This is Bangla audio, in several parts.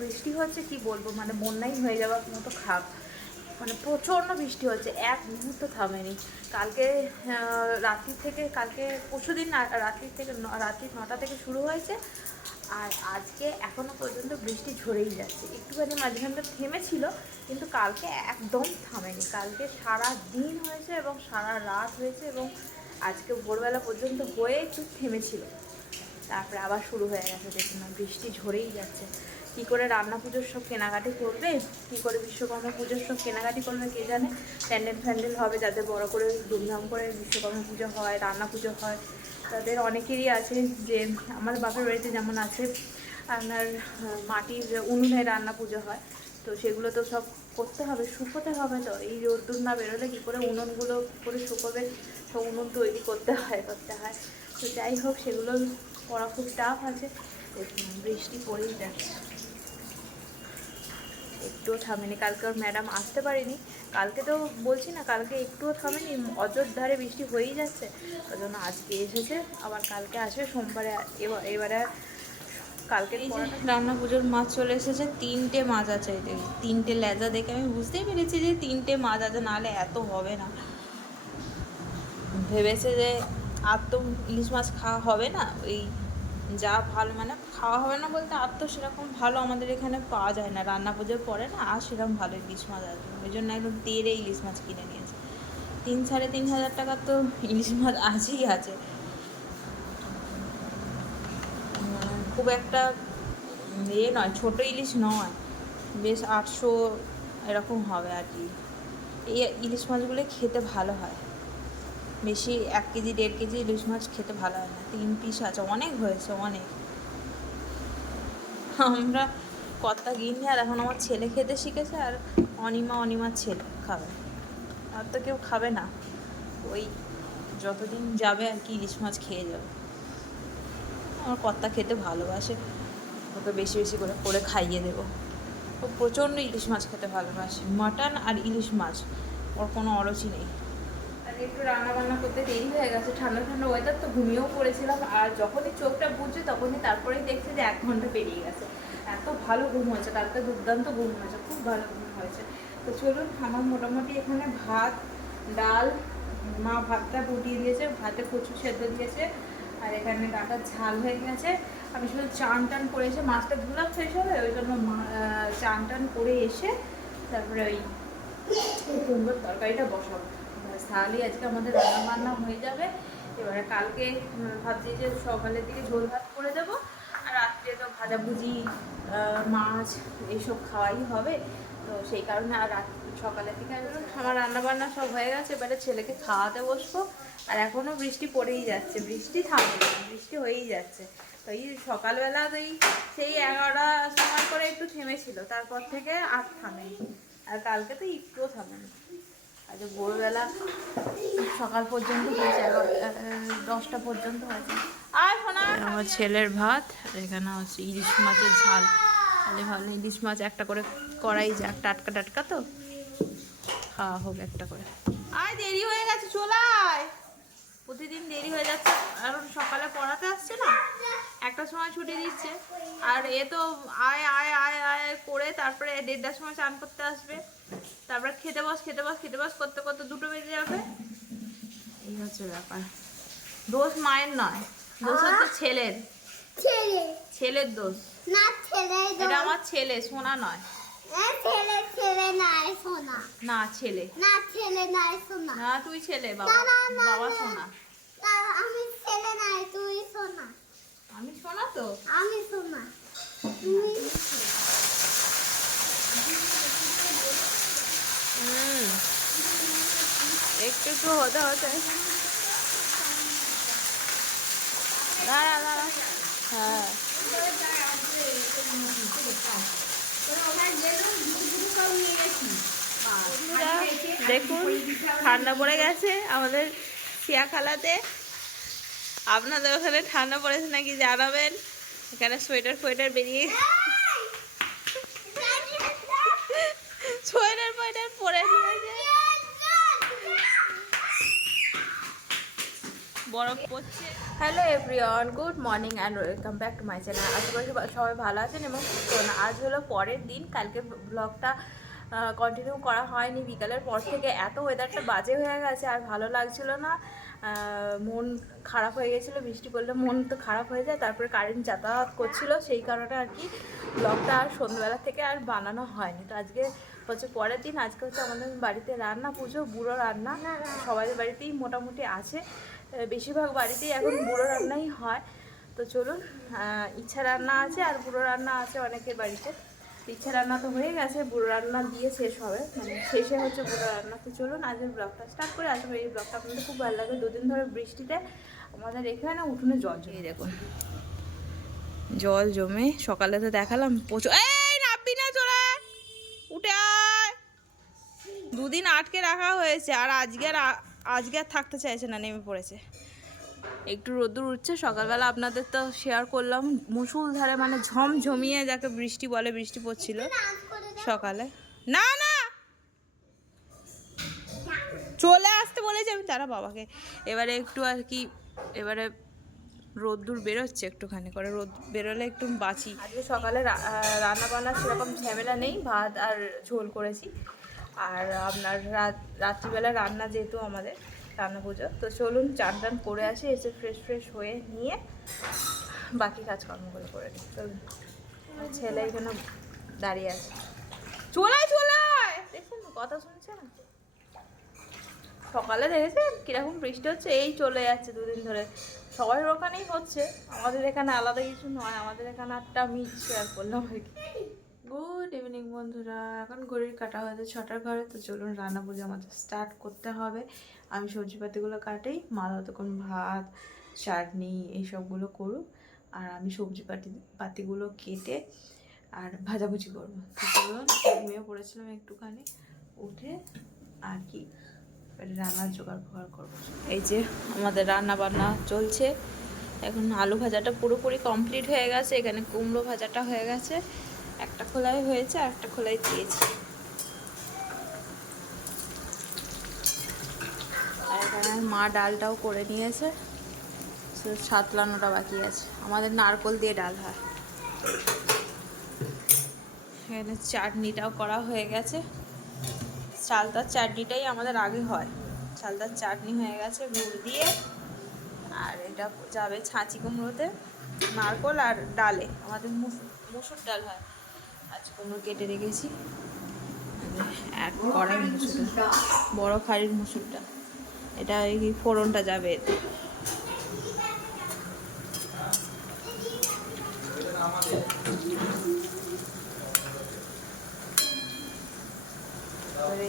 বৃষ্টি হচ্ছে কি বলব? মানে বন্যাই হয়ে যাওয়ার মতো খাপ। মানে প্রচণ্ড বৃষ্টি হচ্ছে এক মুহূর্ত থামেনি। কালকে রাত্রি থেকে, কালকে পরশু দিন রাত্রি থেকে রাত্রি নটা থেকে শুরু হয়েছে। আর আজকে এখনও পর্যন্ত বৃষ্টি ঝরেই যাচ্ছে। একটুখানি মাঝখানটা থেমেছিল, কিন্তু কালকে একদম থামেনি। কালকে সারা দিন হয়েছে এবং সারা রাত হয়েছে এবং আজকে ভোরবেলা পর্যন্ত হয়ে একটু থেমেছিল। তারপরে আবার শুরু হয়ে গেছে, দেখুন, বৃষ্টি ঝরেই যাচ্ছে। কি করে রান্না পুজোর সব কেনাকাটি করবে? কি করে বিশ্বকর্মা পুজোর সব কেনাকাটি করবে কে জানে? প্যান্ডেল ফ্যান্ডেল হবে, যাতে বড় করে ধুমধাম করে বিশ্বকর্মা পুজো হয়, রান্না পুজো হয়। তাদের অনেকেরই আছে যে, আমার বাপের বাড়িতে যেমন আছে, আপনার মাটির উনুনে রান্না পুজো হয়। তো সেগুলো তো সব করতে হবে, শুকোতে হবে তো। এই রোদ্দুর না বেরোলে কী করে উনুনগুলো করে শুকোবে? তো উনুন তৈরি করতে হয় করতে হয়। তো যাই হোক, সেগুলো করা খুব টাফ আছে। বৃষ্টি পড়েই যাচ্ছে। একটুও থামেনি। কালকে ওর ম্যাডাম আসতে পারেনি। কালকে তো বলছি না কালকে একটুও থামেনি। অযোধ্যারে বৃষ্টি হয়েই যাচ্ছে। ওই জন্য আজকে এসেছে আবার কালকে আসবে সোমবারে এবার এবারে কালকে রান্না পুজোর মাছ চলে এসেছে তিনটে মাছ আছে তিনটে লেজা দেখে আমি বুঝতেই পেরেছি যে তিনটে মাছ আছে নাহলে এত হবে না। ভেবেছে যে আর তো ইলিশ মাছ খাওয়া হবে না ওই যা ভালো মানে খাওয়া হবে না বলতে আর তো সেরকম ভালো আমাদের এখানে পাওয়া যায় না। রান্না পুজোর পরে না আর সেরকম ভালো ইলিশ মাছ আসবে ওই জন্য একদম তেরে ইলিশ মাছ কিনে নিয়েছে। তিন সাড়ে তিন হাজার টাকার তো ইলিশ মাছ আছেই আছে। খুব একটা ইয়ে নয়, ছোট ইলিশ নয়। বেশ আটশো এরকম হবে আর কি। এই ইলিশ মাছগুলো খেতে ভালো হয়। বেশি এক কেজি, দেড় কেজি ইলিশ মাছ খেতে ভালো হয় না। তিন পিস আছে, অনেক হয়েছে, অনেক। আমরা কর্তা গিন্নি আর এখন আমার ছেলে খেতে শিখেছে আর অনিমা অনিমার ছেলে খাবে। আর তো কেউ খাবে না। ওই যতদিন যাবে আর কি ইলিশ মাছ খেয়ে যাবে। আমার কর্তা খেতে ভালোবাসে। ওকে বেশি বেশি করে করে খাইয়ে দেবো। ও প্রচণ্ড ইলিশ মাছ খেতে ভালোবাসে। মাটন আর ইলিশ মাছ, ওর কোনো অরুচি নেই। আর একটু রান্না বান্না করতে দেরি হয়ে গেছে, ঠান্ডা ঠান্ডা ওয়েদার তো ঘুমিয়েও পড়েছিলাম আর যখনই চোখটা বুঝছে তখনই তারপরেই দেখছে যে এক ঘণ্টা পেরিয়ে গেছে। এত ভালো ঘুম হয়েছে কালকে দুর্দান্ত ঘুম হয়েছে, খুব ভালো ঘুম হয়েছে। তো চলুন, আমার মোটামুটি এখানে ভাত, ডাল, মা ভাতটা ফুটিয়ে দিয়েছে, ভাতে কচু সেদ্ধ দিয়েছে, আর এখানে ডাটার ঝাল হয়ে গেছে। আমি শুধু চান টান করে এসে, মাছটা ধুলাম শেষ হবে ওই জন্য চান টান করে এসে তারপরে ওই কুমড়োর তরকারিটা বসাবো। ব্যাস, তাহলেই আজকে আমাদের রান্না বান্না হয়ে যাবে। এবারে কালকে ভাবছি যে সকালের দিকে ঝোল ভাত করে দেবো। আর রাত্রে তো ভাজাভুজি মাছ এইসব খাওয়াই হবে। তো সেই কারণে আর রাত সকালের দিকে আমার রান্না বান্না সব হয়ে গেছে এবারে ছেলেকে খাওয়াতে বসবো। আর এখনও বৃষ্টি পড়েই যাচ্ছে বৃষ্টি থামবে না, বৃষ্টি হয়েই যাচ্ছে। তো এই সকালবেলা তো এই সেই এগারোটা সময় করে একটু থেমেছিল তারপর থেকে আর থামেনি। আর কালকে তো একটুও থামেনি। আজ ভোরবেলা সকাল পর্যন্ত হয়েছে দশটা পর্যন্ত হয়েছে। আর আমার ছেলের ভাত এখানে হচ্ছে ইলিশ মাছের ঝাল। তাহলে ভালো ইলিশ মাছ একটা করে করাই যাক টাটকা টাটকা তো। খাওয়া হোক একটা করে। আয় দেরি হয়ে গেছে চলায় প্রতিদিন দেরি হয়ে যাচ্ছে এখন সকালে পড়াতে আসছে না। একটা সময় ছুটি দিচ্ছে। আর এ তো আয় আয় আয় আয় করে তারপরে দেড়টার সময় চান করতে আসবে। তারপরে খেতে বস খেতে বস খেতে বস করতে করতে দুটো বেজে যাবে। এই হচ্ছে ব্যাপার। দোষ মায়ের নয় দোষ হচ্ছে ছেলের। ছেলে। ছেলের দোষ। না ছেলে এটা আমার ছেলে সোনা নয়। ছেলে ছেলে নাই সোনা। না ছেলে। না ছেলে নাই সোনা। না তুই ছেলে বাবা। বাবা। সোনা। আমি ছেলে নাই তুই সোনা। আমি সোনা তো? আমি সোনা। তুমি হুম। একটু একটু হতে হতে। দাঁড়া দাঁড়া। হ্যাঁ। দেখুন ঠান্ডা পড়ে গেছে আমাদের শিয়াখালাতে। আপনাদের ওখানে ঠান্ডা পড়েছে নাকি জানাবেন? এখানে সোয়েটার ফোয়েটার বেরিয়ে সোয়েটার ফোয়েটার পরে বরফ পড়ছে। Hello everyone good morning and welcome back to my channel আশা সবাই- ভালো আছেন এবং সুস্থ। আজ হলো পরের দিন। কালকে ব্লগটা কন্টিনিউ করা হয়নি। বিকালের পর থেকে এত ওয়েদারটা বাজে হয়ে গেছে আর ভালো লাগছিল না। মন খারাপ হয়ে গেছিল, বৃষ্টি পড়লে মন তো খারাপ হয়ে যায়, তারপরে কারেন্ট যাতায়াত করছিল, সেই কারণে আর কি ব্লগটা আর সন্ধ্যাবেলা থেকে আর বানানো হয়নি। তো আজকে হচ্ছে পরের দিন, আজকে হচ্ছে আমাদের বাড়িতে রান্না, পুজো, বুড়ো রান্না, সবাই বাড়িতেই মোটামুটি আছে। বেশিরভাগ বাড়িতেই এখন বুড়ো রান্নাই হয়। তো চলুন ইচ্ছা রান্না আছে আর বুড়ো রান্না আছে অনেকের বাড়িতে। ইচ্ছা রান্না তো হয়ে গেছে বুড়ো রান্না দিয়ে শেষ হবে। মানে শেষে হচ্ছে বুড়ো রান্না তো চলুন আজকের ব্লগটা স্টার্ট করে আসবে। এই ব্লগটা আপনাদের খুব ভালো লাগে। দুদিন ধরে বৃষ্টিতে আমাদের এখানে উঠোনে জল জমে। দেখুন, জল জমে সকালে তো দেখালাম, প্রচুর এই না চলে উঠে দুদিন আটকে রাখা হয়েছে, আর আজকে আজকে আর থাকতে চাইছে না, নেমে পড়েছে। একটু রোদ্দুর উঠছে, সকালবেলা আপনাদের তো শেয়ার করলাম। মুসুল ধারে মানে ঝমঝমিয়ে যাকে বৃষ্টি বলে, বৃষ্টি পড়ছিল। সকালে। না না! চলে আসতে বলেছি আমি তারা বাবাকে। এবারে একটু আর কি, এবারে রোদ্দুর বেরোচ্ছে একটুখানি করে, রোদ বেরোলে একটু বাঁচি। আজকে সকালে রান্না বান্না সেরকম ঝামেলা নেই, ভাত আর ঝোল করেছি। আর আপনার রাত, রাত্রিবেলা রান্না যেহেতু আমাদের রান্না পুজো তো চলুন চান টান করে আসি, এসে ফ্রেশ ফ্রেশ হয়ে নিয়ে বাকি কাজকর্মগুলো করে নিই। চলুন ছেলে এখানে দাঁড়িয়ে আছে। চলে চলে আয়। দেখছেন কথা শুনছে না? সকালে দেখেছেন? কীরকম বৃষ্টি হচ্ছে? এই চলে যাচ্ছে দুদিন ধরে। সবাই ওখানেই হচ্ছে। আমাদের এখানে আলাদা কিছু নয়, আমাদের এখানে একটা আমি শেয়ার করলাম আর কি। গুড ইভিনিং বন্ধুরা। এখন ঘড়ির কাটা হয়েছে ছটার ঘরে, তো চলুন রান্না পুজো আমাদের স্টার্ট করতে হবে। আমি সবজিপাতিগুলো কাটেই মা ততক্ষণ ভাত, চাটনি, এইসবগুলো করুক। আর আমি সবজি পাতি পাতিগুলো কেটে আর ভাজাভুজি করব। চলুন, ঘুমিয়ে পড়েছিলাম একটুখানি, উঠে আর কি রান্নার জোগাড় ফোগাড় করব। এই যে আমাদের রান্না বান্না চলছে। এখন আলু ভাজাটা পুরোপুরি কমপ্লিট হয়ে গেছে, এখানে কুমড়ো ভাজাটা হয়ে গেছে। একটা খোলাই হয়েছে আর একটা খোলাই দিয়েছি। আর এখানে মা ডালটাও করে নিয়েছে। সাতলানোটা বাকি আছে। আমাদের নারকল দিয়ে ডাল হয়। এখানে চাটনিটাও করা হয়ে গেছে। চালতার চাটনিটাই আমাদের আগে হয়। চালতার চাটনি হয়ে গেছে গুড় দিয়ে। আর এটা যাবে ছাঁচি কুমড়োতে। নারকল আর ডালে। আমাদের মুসুর মুসুর ডাল হয়। আজ কুমড়ো কেটে রেখেছি। এক কড়াই মুসুর ডাল বড় খাড়ির মুসুর ডাল এটা এই ফোড়নটা যাবে এতে।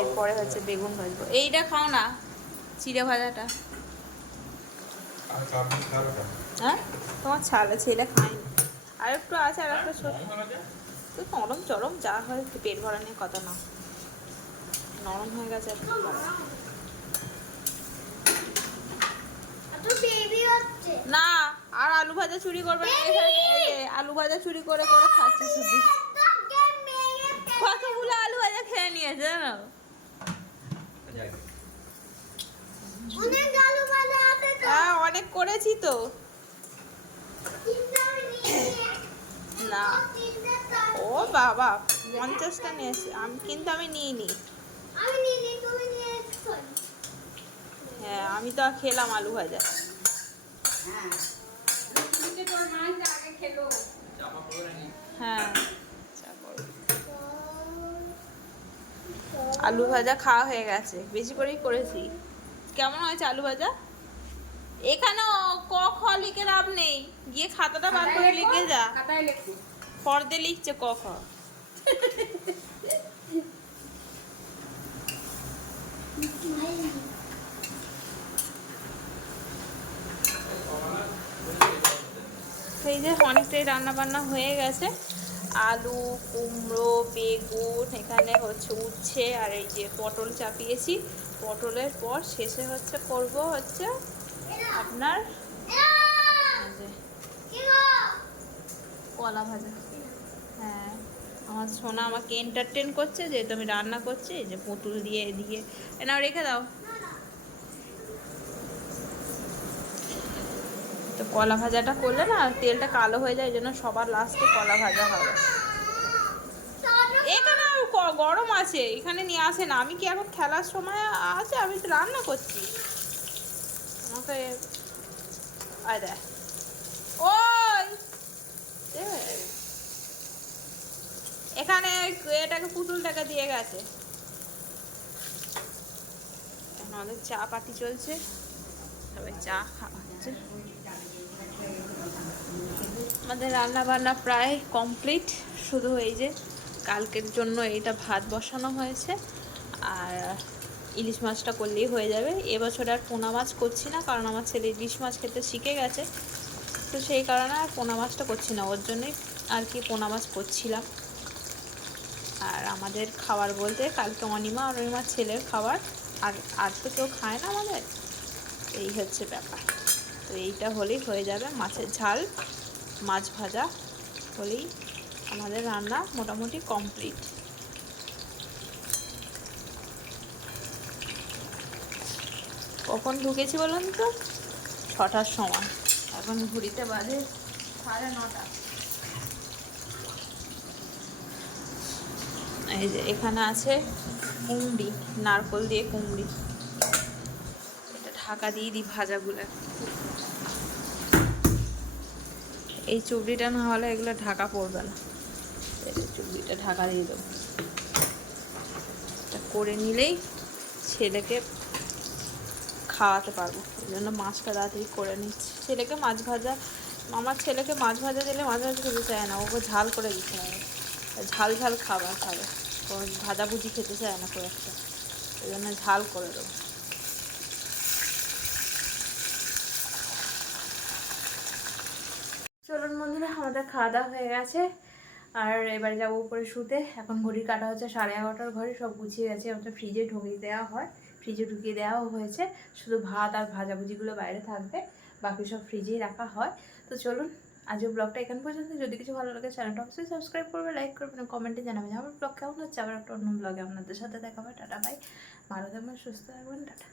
এরপরে হচ্ছে বেগুন ভাজবো। এইটা খাও না চিড়ে ভাজাটা। হ্যাঁ? তোমার ছালে ছেলে খায়নি আর একটু আছে আর একটা ছোট। তো নরম চরম যা হয়, পেট ভরা নিয়ে কথা না নরম হয়ে গেছে। না, আর আলু ভাজা চুরি করবে না আলু ভাজা চুরি করে করে খাচ্ছে শুধু কতগুলো আলু ভাজা খেয়ে নিয়েছে তো। হ্যাঁ অনেক করেছি তো। না ও বাবা পঞ্চাশটা নিয়েছে। আমি কিন্তু আমি নিয়ে এসছো। হ্যাঁ আমি তো খেলাম আলু ভাজা। হ্যাঁ। আলু ভাজা খাওয়া হয়ে গেছে। বেশি করেই করেছি। কেমন হয়েছে আলু ভাজা? এখানে ক খ লিখে লাভ নেই। গিয়ে খাতাটা বার করে লিখে যা। ফর্দে লিখছে ক খ। এই যে অনেকটাই রান্না বান্না হয়ে গেছে। আলু কুমড়ো বেগুন এখানে হচ্ছে উচ্ছে আর এই যে পটল চাপিয়েছি। পটলের পর শেষে হচ্ছে করব হচ্ছে আপনার? কলা ভাজা। আমার সোনা আমাকে এন্টারটেন করছে যেহেতু আমি রান্না করছি যে পুতুল দিয়ে এ নাও, রেখে দাও। তো কলা ভাজাটা করলে না, তেলটা কালো হয়ে যায় জন্য সবার লাস্টে কলা ভাজা হবে। এখানে গরম আছে, এখানে নিয়ে আসে না। আমি কি এখন খেলার সময় আছে? আমি তো রান্না করছি। আমাকে আয় দেখ। ওই! এখানে এটাকে পুতুলটাকে দিয়ে গেছে। আমাদের চা পাতি চলছে। সবাই চা খাওয়াচ্ছে আমাদের রান্না বান্না প্রায় কমপ্লিট। শুধু এই যে কালকের জন্য এইটা ভাত বসানো হয়েছে। আর ইলিশ মাছটা করলেই হয়ে যাবে। এবছর আর পোনা মাছ করছি না, কারণ আমার ছেলে ইলিশ মাছ খেতে শিখে গেছে। তো সেই কারণে আর পোনা মাছটা করছি না। ওর জন্যই আর কি পোনা মাছ করছিলাম। আমাদের খাবার বলতে কালকে অনিমা আর অনিমার ছেলের খাবার, আর আর তো কেউ খায় না আমাদের। এই হচ্ছে ব্যাপার। তো এইটা হলেই হয়ে যাবে মাছের ঝাল, মাছ ভাজা হলেই আমাদের রান্না মোটামুটি কমপ্লিট। কখন ঢুকেছি বলুন তো? ছটার সময়। এখন ঘুরিতে বাজে সাড়ে নটা। এই যে এখানে আছে কুমড়ি, নারকল দিয়ে কুমড়ি। এটা ঢাকা দিয়ে দিই ভাজাগুলো। এই চুবড়িটা না হলে এগুলো ঢাকা পড়বে না। চুবড়িটা ঢাকা দিয়ে দেবো। এটা করে নিলেই ছেলেকে খাওয়াতে পারব। এই জন্য মাছটা তাড়াতাড়ি করে নিচ্ছি। ছেলেকে মাছ ভাজা, আমার ছেলেকে মাছ ভাজা দিলে মাছ ভাজা খেতে চায় না। ওকে ঝাল করে দিতে হবে ঝাল ঝাল খাবার খাবে। ভাজাভুজি খেতে চায় না খুব একটা। এই জন্য ঝাল করে দেবো। চলুন বন্ধুরা, আমাদের খাওয়া দাওয়া হয়ে গেছে। আর এবারে যাব উপরে শুতে। এখন ঘড়ির কাটা হচ্ছে সাড়ে এগারোটার ঘরে সব গুছিয়ে গেছে। আমাদের ফ্রিজে ঢুকিয়ে দেওয়া হয়। ফ্রিজে ঢুকিয়ে দেওয়াও হয়েছে। শুধু ভাত আর ভাজাভুজিগুলো বাইরে থাকবে। বাকি সব ফ্রিজেই রাখা হয়। তো চলুন আজও ব্লগটা এখান পর্যন্ত। যদি কিছু ভালো লাগে চ্যানেলটা অবশ্যই সাবস্ক্রাইব করবে লাইক করবেন কমেন্টে জানাবেন আমার ব্লগ কেমন হচ্ছে। আবার একটা অন্য ব্লগে আপনাদের সাথে দেখা হবে। টাটা বাই ভালো থাকবেন, সুস্থ থাকবেন, টাটা।